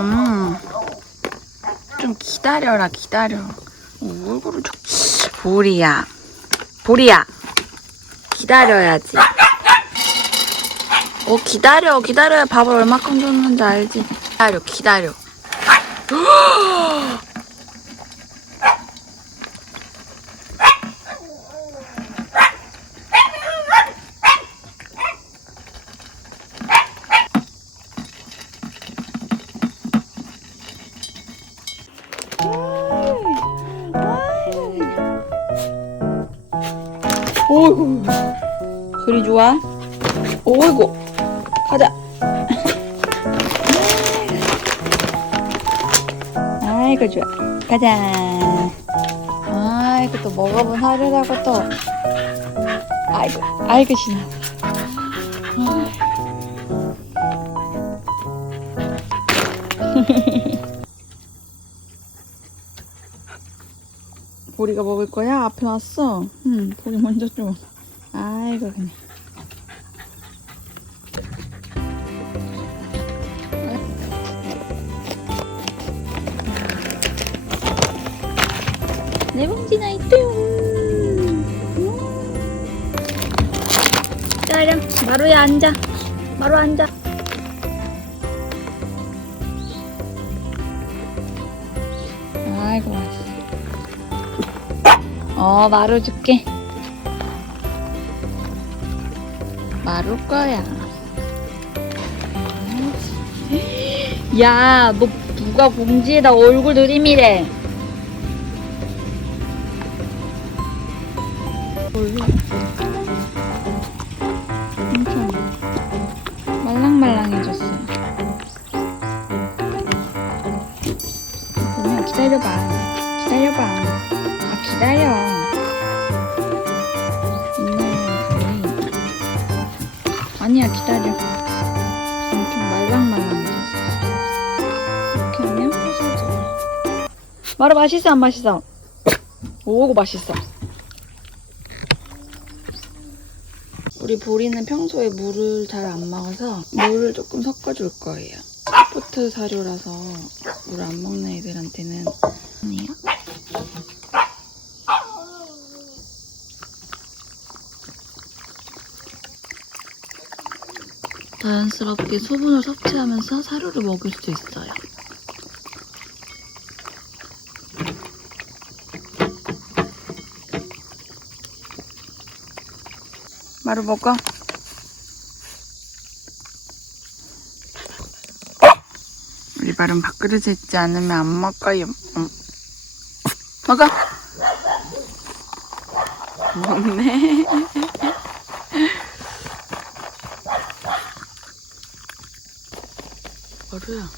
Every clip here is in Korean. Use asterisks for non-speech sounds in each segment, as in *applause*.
음, 좀 기다려라, 기다려. 얼굴을 좀. 보리야. 보리야. 기다려야지. 어, 기다려, 기다려야 밥을 얼마큼 줬는지 알지. 기다려, 기다려. *gasps* 어이구, 그리 좋아? 어이구, 가자. 아이고, 좋아. 가자. 아이고, 또 먹어본 하루라고 또. 아이고, 아이고, 신나. 보리가 먹을 거야? 앞에 왔어. 응, 보리 먼저 줘. 아이고, 그냥. 내 봉지나 있대요. 기다려. 마루야 앉아. 마루 앉아. 아이고 맛있어. 어 마루 줄게. 마루 거야. 야, 너 누가 봉지에다 얼굴 들이미래? 엄청 말랑말랑해졌어요. 그냥 기다려봐. 기다려봐. 아, 기다려. 있네, 우리. 아니야, 기다려. 엄청 말랑말랑해졌어. 이렇게 하면 부서져. 마루 맛있어, 안 맛있어? 오고 맛있어. 우리 보리는 평소에 물을 잘 안 먹어서 물을 조금 섞어줄 거예요. 스포트 사료라서 물 안 먹는 애들한테는 아니에요. 자연스럽게 수분을 섭취하면서 사료를 먹을 수 있어요. 마루 먹어. 우리 말은 밥그릇에 있지 않으면 안 먹어요. 응. 먹어. *laughs* 먹네. *laughs* 마루야.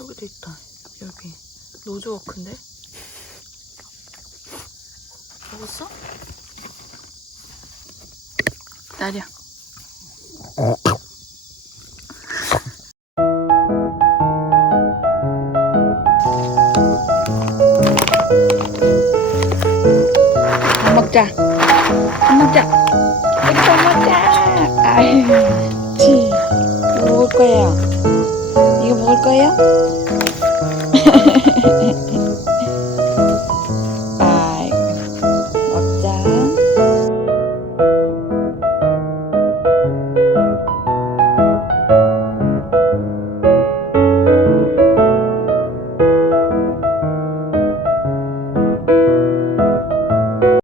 여기도 있다. 여기. 노즈워크인데? 먹었어? 기다려. 밥 먹자. 밥 먹자. 우리 밥 먹자. 아유, 치. 이거 먹을 거예요. 이거 먹을 거예요?